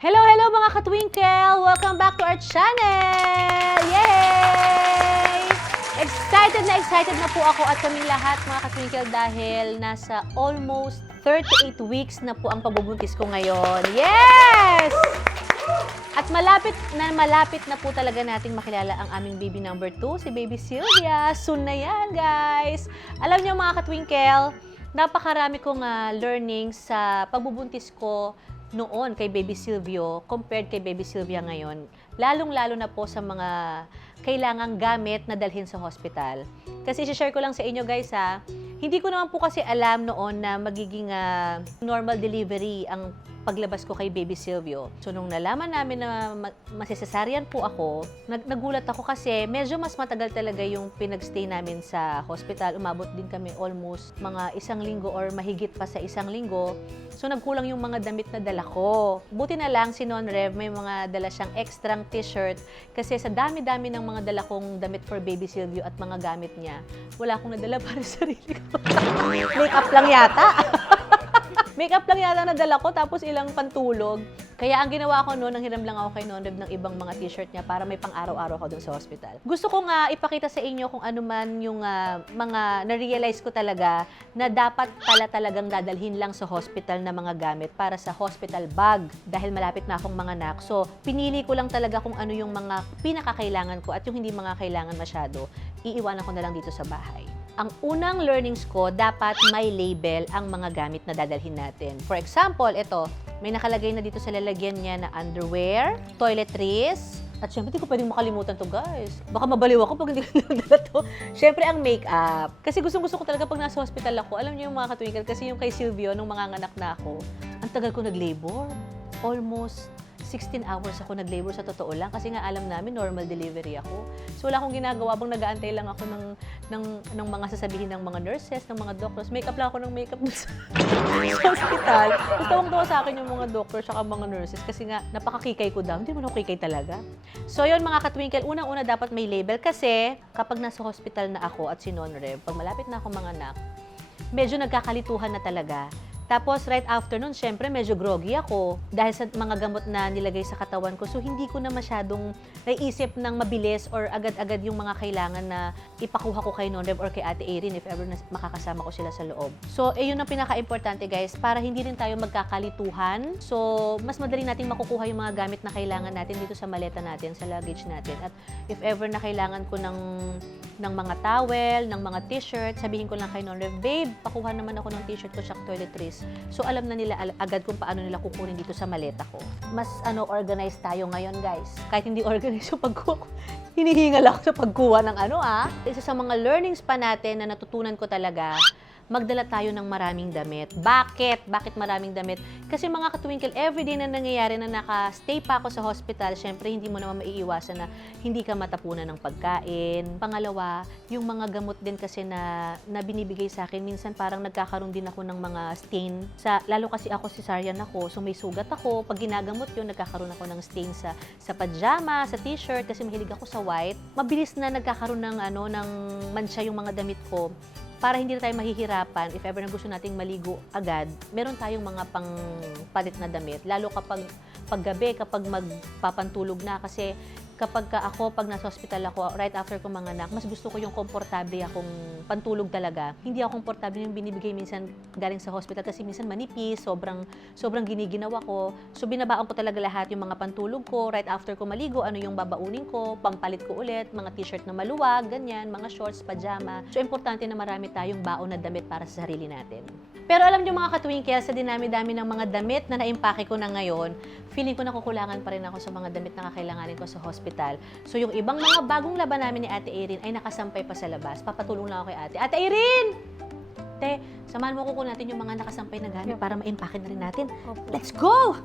Hello, hello mga katwinkle! Welcome back to our channel! Yay! Excited na excited na po ako at kaming lahat mga katwinkle dahil nasa almost 38 weeks na po ang pagbubuntis ko ngayon. Yes! At malapit na malapit na po talaga nating makilala ang aming baby number 2, si baby Sylvia. Soon na yan, guys! Alam niyo mga katwinkle, napakarami kong ah, learning sa pagbubuntis ko noon kay baby Silvio compared kay baby Sylvia ngayon. Lalong-lalo na po sa mga kailangang gamit na dalhin sa hospital. Kasi share ko lang sa inyo guys ha, hindi ko naman po kasi alam noon na magiging ah, normal delivery ang paglabas ko kay baby Silvio. So nung nalaman namin na ma- masisesaryan po ako, nag- nagulat ako kasi medyo mas matagal talaga yung pinagstay namin sa hospital. Umabot din kami almost mga isang linggo or mahigit pa sa isang linggo. So nagkulang yung mga damit na dala ko. Buti na lang si Non Rev may mga dala siyang extrang t-shirt kasi sa dami-dami ng mga dala kong damit for baby Silvio at mga gamit niya, wala akong nadala para sa sarili ko. Makeup lang yata. Makeup lang yata nadala ko, tapos ilang pantulog. Kaya ang ginawa ko noon, nang hiram lang ako kay Nonreb ng ibang mga t-shirt niya para may pang-araw-araw ko doon sa hospital. Gusto ko nga ipakita sa inyo kung ano man yung ah, mga na-realize ko talaga na dapat pala talagang dadalhin lang sa hospital na mga gamit para sa hospital bag dahil malapit na akong mga anak. So, pinili ko lang talaga kung ano yung mga pinakakailangan ko at yung hindi mga kailangan masyado, iiwanan ko na lang dito sa bahay. Ang unang learnings ko, dapat may label ang mga gamit na dadalhin natin. For example, ito, may nakalagay na dito sa lalagyan niya na underwear, toiletries, at syempre, hindi ko pwedeng makalimutan to, guys. Baka mabaliw ako pag hindi ko nadala to. Syempre, ang makeup. Kasi gustong-gusto ko talaga pag nasa hospital ako. Alam niyo yung mga katwinkle, kasi yung kay Silvio, nung mga nganak na ako, ang tagal ko nag-labor. Almost 16 hours ako nag-labor sa totoo lang kasi nga alam namin normal delivery ako. So wala akong ginagawa bang nag-aantay lang ako ng, ng, ng mga sasabihin ng mga nurses, ng mga doctors. Makeup lang ako ng makeup dun sa, sa hospital. Tapos tawang-tawa sa akin yung mga doctors at mga nurses kasi nga napakakikay ko daw. Hindi mo ako kikay talaga. So yun mga katwinkle, unang-una dapat may label kasi kapag nasa hospital na ako at si Non-Rev, pag malapit na ako mga anak, medyo nagkakalituhan na talaga. Tapos right after nun, syempre medyo groggy ako dahil sa mga gamot na nilagay sa katawan ko. So hindi ko na masyadong naisip ng mabilis or agad-agad yung mga kailangan na ipakuha ko kay Nonrev or kay Ate Erin if ever makakasama ko sila sa loob. So eh ang pinaka-importante guys para hindi rin tayo magkakalituhan. So mas madali nating makukuha yung mga gamit na kailangan natin dito sa maleta natin, sa luggage natin. At if ever na kailangan ko ng ng mga towel, ng mga t-shirt, sabihin ko lang kay Nonrev, babe, pakuha naman ako ng t-shirt ko sa toiletries. So alam na nila agad kung paano nila kukunin dito sa maleta ko. Mas ano organized tayo ngayon, guys. Kahit hindi organized yung pagkuha hinihingal ako sa pagkuha ng ano ah. Isa sa mga learnings pa natin na natutunan ko talaga, magdala tayo ng maraming damit. Bakit? Bakit maraming damit? Kasi mga katwinkle, everyday na nangyayari na naka-stay pa ako sa hospital, syempre hindi mo naman maiiwasan na hindi ka matapunan ng pagkain. Pangalawa, yung mga gamot din kasi na, na binibigay sa akin, minsan parang nagkakaroon din ako ng mga stain. Sa, lalo kasi ako cesarean ako, so may sugat ako. Pag ginagamot yun, nagkakaroon ako ng stain sa, sa pajama, sa t-shirt, kasi mahilig ako sa white. Mabilis na nagkakaroon ng, ano, ng mansya yung mga damit ko para hindi na tayo mahihirapan if ever na gusto nating maligo agad, meron tayong mga pang palit na damit. Lalo kapag paggabi, kapag magpapantulog na kasi kapag ka ako, pag nasa hospital ako, right after ko mga anak, mas gusto ko yung komportable akong pantulog talaga. Hindi ako komportable yung binibigay minsan galing sa hospital kasi minsan manipis, sobrang, sobrang giniginawa ko. So binabaon ko talaga lahat yung mga pantulog ko, right after ko maligo, ano yung babaunin ko, pampalit ko ulit, mga t-shirt na maluwag, ganyan, mga shorts, pajama. So importante na marami tayong baon na damit para sa sarili natin. Pero alam niyo mga katwinkle, sa dinami-dami ng mga damit na naimpake ko na ngayon, feeling ko nakukulangan pa rin ako sa mga damit na kakailanganin ko sa hospital. So yung ibang mga bagong laban namin ni Ate Erin ay nakasampay pa sa labas. Papatulong lang ako kay Ate. Ate Erin! Te, samahan mo ko kunin natin yung mga nakasampay na gamit para maimpake na rin natin. Let's go!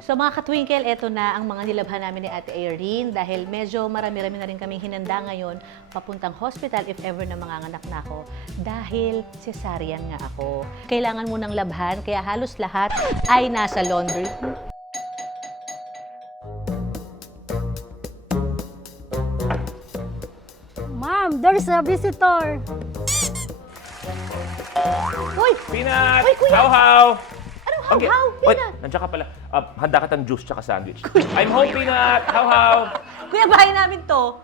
So mga katwinkle, eto na ang mga nilabhan namin ni Ate Erin dahil medyo marami-rami na rin kaming hinanda ngayon papuntang hospital if ever na manganganak na ako dahil cesarean nga ako. Kailangan mo ng labhan kaya halos lahat ay nasa laundry. Ma'am, there's a visitor. Uy! Peanut! Uy, kuya! How-how! Anong how-how? Wait, Peanut? nandiyan ka pala. ah, handa ka tang juice tsaka sandwich. I'm hoping na, how how. Kuya, bahay namin to.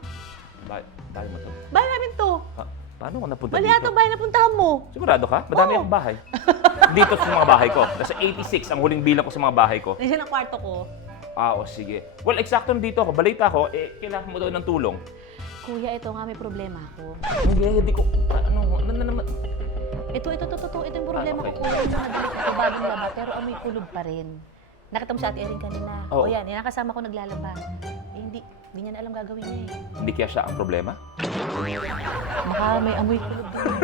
Ba bahay mo to? Bahay namin to. Ha? Paano ka napunta Mali dito? ata bahay na puntahan mo. Sigurado ka? Madami Oo. akong bahay. dito sa mga bahay ko. Nasa 86 ang huling bilang ko sa mga bahay ko. Nandiyan ang kwarto ko. Ah, o sige. Well, eksakto dito ako. Balita ko, eh, kailangan mo daw ng tulong. Kuya, ito nga may problema ako. Hindi, hindi ko, ano, ano na naman. Ito, ito, ito, ito, ito yung problema Ah, okay. ko kuya. Yung mga damit ko, bagong laba, pero amoy kulog pa rin. Nakita mo sa ate Erin kanina. Oo. O yan, yan ang kasama ko naglalaba. Eh, hindi, hindi niya na alam gagawin niya eh. Hindi kaya siya ang problema? Baka may amoy kulog doon.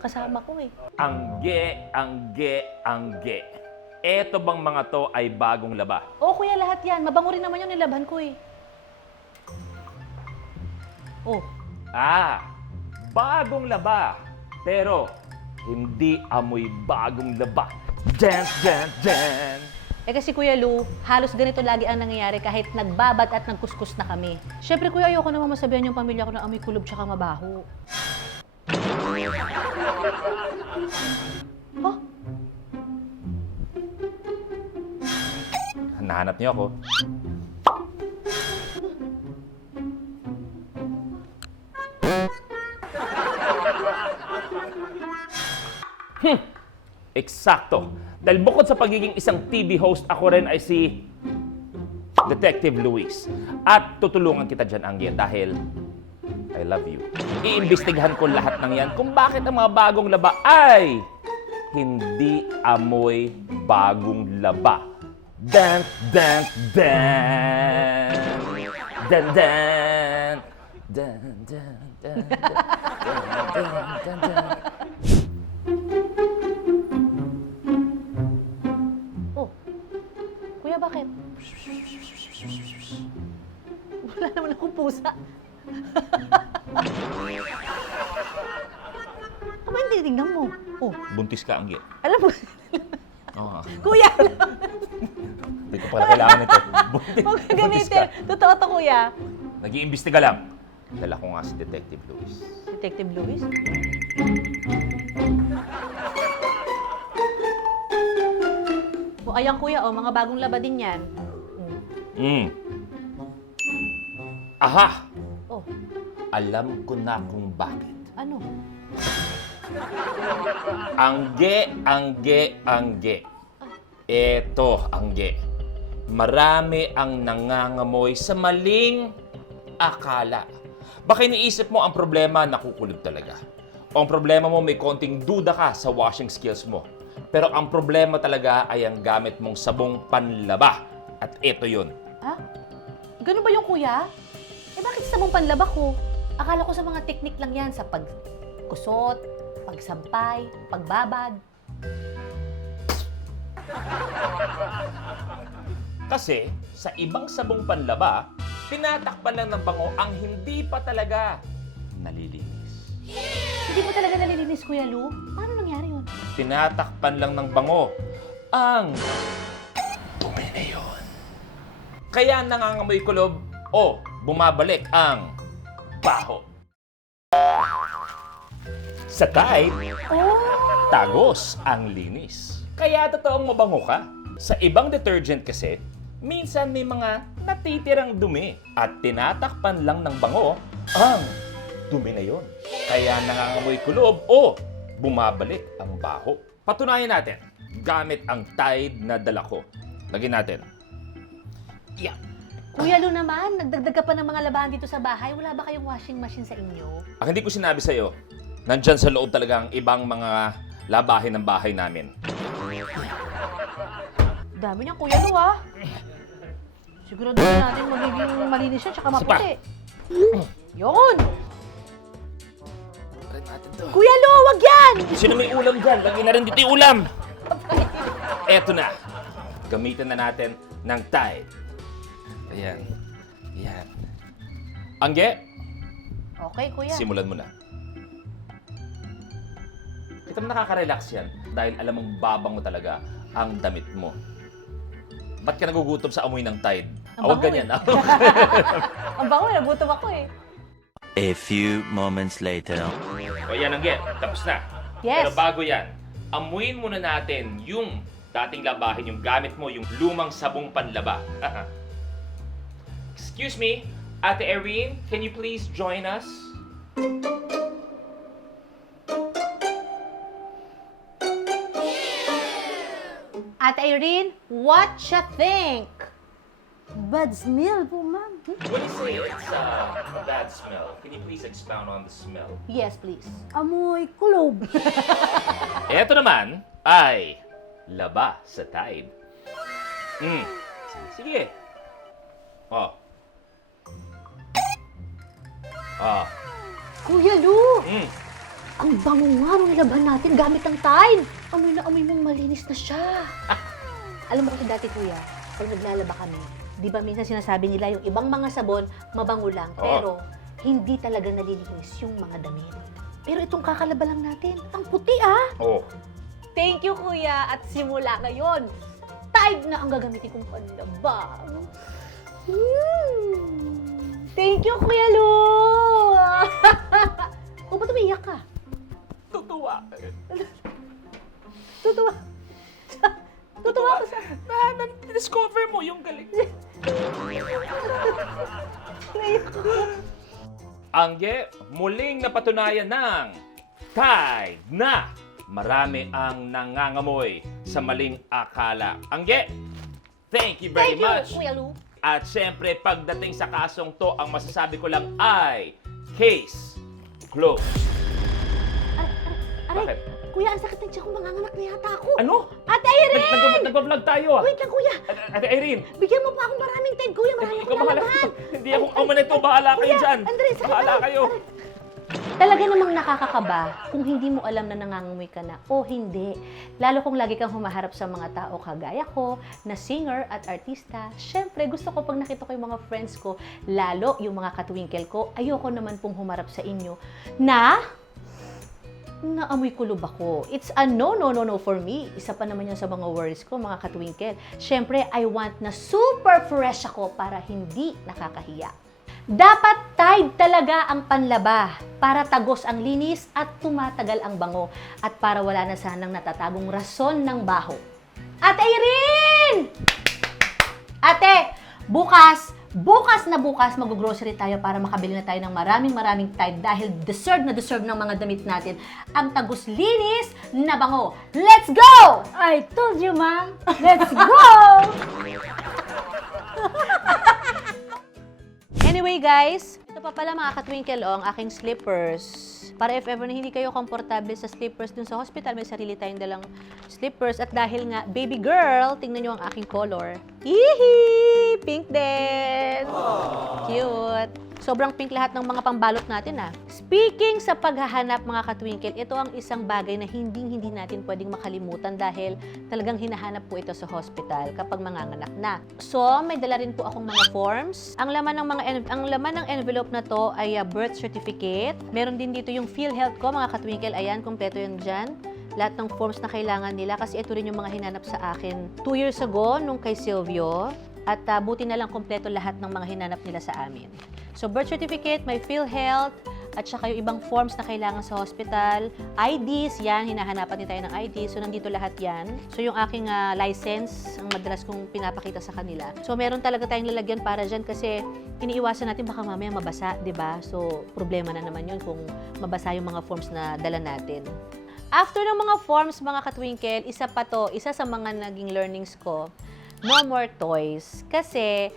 Kasama ko eh. Angge, angge, angge. Eto bang mga to ay bagong laba? Oo kuya, lahat yan. Mabango rin naman yung nilabhan ko eh. Oh, Ah, bagong laba. Pero, hindi amoy bagong laba. Dance, dance, dance. Eh kasi Kuya Lu, halos ganito lagi ang nangyayari kahit nagbabad at nagkuskus na kami. Siyempre Kuya, ayoko naman masabihan yung pamilya ko na amoy kulob tsaka mabaho. Oh, Nahanap niyo ako. Eksakto. Dahil bukod sa pagiging isang TV host, ako rin ay si Detective Luis. At tutulungan kita dyan, Angge, dahil I love you. Iimbestigahan ko lahat ng yan kung bakit ang mga bagong laba ay hindi amoy bagong laba. Dan, dan, dan. Dan, dan. Dan, dan, dan, dan, dan, dan, dan. Akong pusa. Ano ba yung tinitingnan mo? Oh, Buntis ka, Angge. alam mo, Oo. kuya, Hindi ko pala kailangan ito. Buntis, huwag ka buntis ka. gamitin. Totoo to, kuya. Nag-iimbestiga lang. Dala ko nga si Detective Luis. Detective Luis? O, ayan kuya, oh, mga bagong laba din yan. Mm. Aha! Oh, Alam ko na kung bakit. ano? Angge, angge, angge. Eto, angge. Marami ang nangangamoy sa maling akala. Baka iniisip mo ang problema nakukulog talaga. O ang problema mo may konting duda ka sa washing skills mo. Pero ang problema talaga ay ang gamit mong sabong panlaba. At ito yun. Ha? Ganun ba yung kuya? Eh bakit sa mong panlaba ko? Akala ko sa mga teknik lang yan, sa pagkusot, pagsampay, pagbabad. Kasi sa ibang sabong panlaba, tinatakpan lang ng bango ang hindi pa talaga nalilinis. Hindi mo talaga nalilinis, Kuya Lu? Paano nangyari yun? Tinatakpan lang ng bango ang dumi na yun. Kaya nangangamoy kulob o bumabalik ang baho. Sa Oh! tagos ang linis. Kaya totoong mabango ka. Sa ibang detergent kasi, minsan may mga natitirang dumi at tinatakpan lang ng bango ang dumi na yon. Kaya nangangamoy kulob o bumabalik ang baho. Patunayan natin gamit ang Tide na dala ko. Lagyan natin. Yeah. Kuya Lu naman, nagdagdag ka pa ng mga labahan dito sa bahay. Wala ba kayong washing machine sa inyo? Ang hindi ko sinabi sa'yo, nandyan sa loob talaga ang ibang mga labahin ng bahay namin. Dami niyan, Kuya Lu, ah. Siguro na natin magiging malinis siya, tsaka maputi. Yun! Try natin to. Kuya Lu, wag yan! Sino may ulam dyan? Lagyan na rin dito yung ulam. Eto na. Gamitin na natin ng Tide. Ayan. Ayan. Angge, Okay, Kuya. simulan mo na. Kita mo nakaka-relax yan dahil alam mong babang mo talaga ang damit mo. Ba't ka nagugutom sa amoy ng Tide? Ang Awag bango ganyan. eh. Ang bango, nagutom ako eh. A few moments later. o yan, Angge. Tapos na. Yes. Pero bago yan, amuyin muna natin yung dating labahin yung gamit mo, yung lumang sabong panlaba. Excuse me, Ate Erin, can you please join us? Ate Irene, what you think? Bad smell po, ma'am. When you say it's uh, a bad smell, can you please expound on the smell? Yes, please. Amoy kulob. Ito naman ay laba sa Tide. Mm. Sige. Oh. Oh. Kuya Lu, Mm. ang bango nga nung nilaban natin gamit ang Tide. Amoy na amoy mong malinis na siya. Alam mo kasi dati kuya, pag naglalaba kami, di ba minsan sinasabi nila yung ibang mga sabon, mabango lang, Oo. pero hindi talaga nalilinis yung mga damit. Pero itong kakalaba lang natin, ang puti ah! Oh. Thank you, kuya. At simula ngayon, Tide na ang gagamitin kong panlaba. Hmm. Thank you, Kuya Lu! Muling napatunayan ng Tide na marami ang nangangamoy sa maling akala. Angge, thank you very Thank you, much. Kuya Lu. At syempre, pagdating sa kasong to, ang masasabi ko lang ay case closed. Aray, Bakit? kuya, ang sakit ng tiyan ko. Manganganak na yata ako. Ano? Ate Nag- Irene! nag- Nagpa-vlog tayo ah. Wait lang, kuya. Ate Irene, Bigyan mo pa akong maraming Tide, kuya. Marami ikaw akong bahala. lalaban. Hindi ako kauman ito. Bahala kayo Kuya, dyan. Andres, sakit Bahala na. kayo. Talaga namang nakakakaba kung hindi mo alam na nangangamoy ka na o hindi. Lalo kung lagi kang humaharap sa mga tao kagaya ko, na singer at artista. Siyempre, gusto ko pag nakita ko yung mga friends ko, lalo yung mga katwinkle ko, ayoko naman pong humarap sa inyo na naamoy kulob ako. It's a no, no, no, no for me. Isa pa naman yan sa mga worries ko, mga katwinkle. Siyempre, I want na super fresh ako para hindi nakakahiya. Dapat Tide talaga ang panlaba para tagos ang linis at tumatagal ang bango at para wala na sanang natatagong rason ng baho. Ate Irene! Ate, bukas, bukas na bukas mag-grocery tayo para makabili na tayo ng maraming maraming Tide dahil deserve na deserve ng mga damit natin ang tagos linis na bango. Let's go! I told you, ma'am. Let's go! Anyway guys, ito pa pala mga katwinkle oh, ang aking slippers. Para if ever na hindi kayo komportable sa slippers dun sa hospital, may sarili tayong dalang slippers. At dahil nga, baby girl, tingnan nyo ang aking color. Ihi! Pink din! Cute! Sobrang pink lahat ng mga pambalot natin ah. Speaking sa paghahanap mga katwinkle, ito ang isang bagay na hindi-hindi natin pwedeng makalimutan dahil talagang hinahanap po ito sa hospital kapag manganganak na. So, may dala rin po akong mga forms. Ang laman ng mga ang laman ng envelope na to ay ah, birth certificate. Meron din dito yung PhilHealth ko mga katwinkle. Ayan, kompleto yan dyan lahat ng forms na kailangan nila kasi ito rin yung mga hinanap sa akin two years ago nung kay Silvio at ah, buti na lang kompleto lahat ng mga hinanap nila sa amin. So birth certificate, may PhilHealth, at saka yung ibang forms na kailangan sa hospital, IDs, yan, hinahanapan din tayo ng ID. So nandito lahat yan. So yung aking ah, license, ang madalas kong pinapakita sa kanila. So meron talaga tayong lalagyan para dyan kasi iniiwasan natin baka mamaya mabasa, di ba? So problema na naman yun kung mabasa yung mga forms na dala natin. After ng mga forms, mga katwinkle, isa pa to, isa sa mga naging learnings ko, no more toys. Kasi,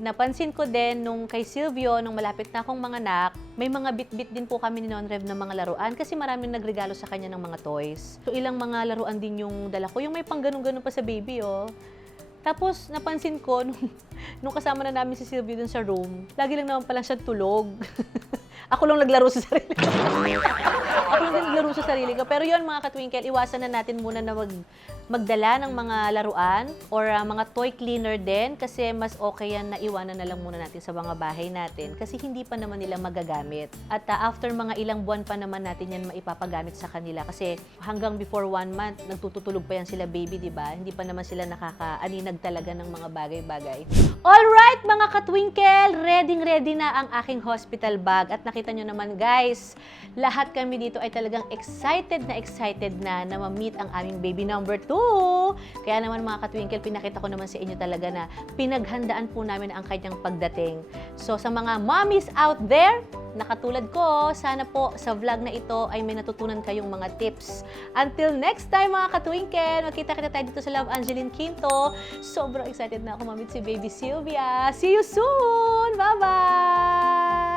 napansin ko din nung kay Silvio, nung malapit na akong mga anak, may mga bit-bit din po kami ni Non-Rev ng mga laruan kasi maraming nagregalo sa kanya ng mga toys. So, ilang mga laruan din yung dala ko. Yung may pang ganun-ganun pa sa baby, oh. Tapos, napansin ko, nung, nung kasama na namin si Silvio dun sa room, lagi lang naman pala siya tulog. Ako lang naglaro sa sarili ko. Ako lang naglaro sa sarili ko. Pero yun, mga katwinkle, iwasan na natin muna na mag, magdala ng mga laruan or ah, mga toy cleaner din kasi mas okay yan na iwanan na lang muna natin sa mga bahay natin kasi hindi pa naman nila magagamit. At ah, after mga ilang buwan pa naman natin yan maipapagamit sa kanila kasi hanggang before one month, nagtutulog pa yan sila baby, di ba? Hindi pa naman sila nakakaaninag talaga ng mga bagay-bagay. Alright, mga katwinkle, ready-ready na ang aking hospital bag. At nakita nyo naman guys, lahat kami dito ay talagang excited na excited na na ma-meet ang aming baby number 2. True. Kaya naman mga katwinkle, pinakita ko naman sa inyo talaga na pinaghandaan po namin ang kanyang pagdating. So sa mga mommies out there, nakatulad ko, sana po sa vlog na ito ay may natutunan kayong mga tips. Until next time mga katwinkle, magkita-kita tayo dito sa Love Angeline Quinto. Sobrang excited na ako mamit si Baby Sylvia. See you soon! Bye-bye!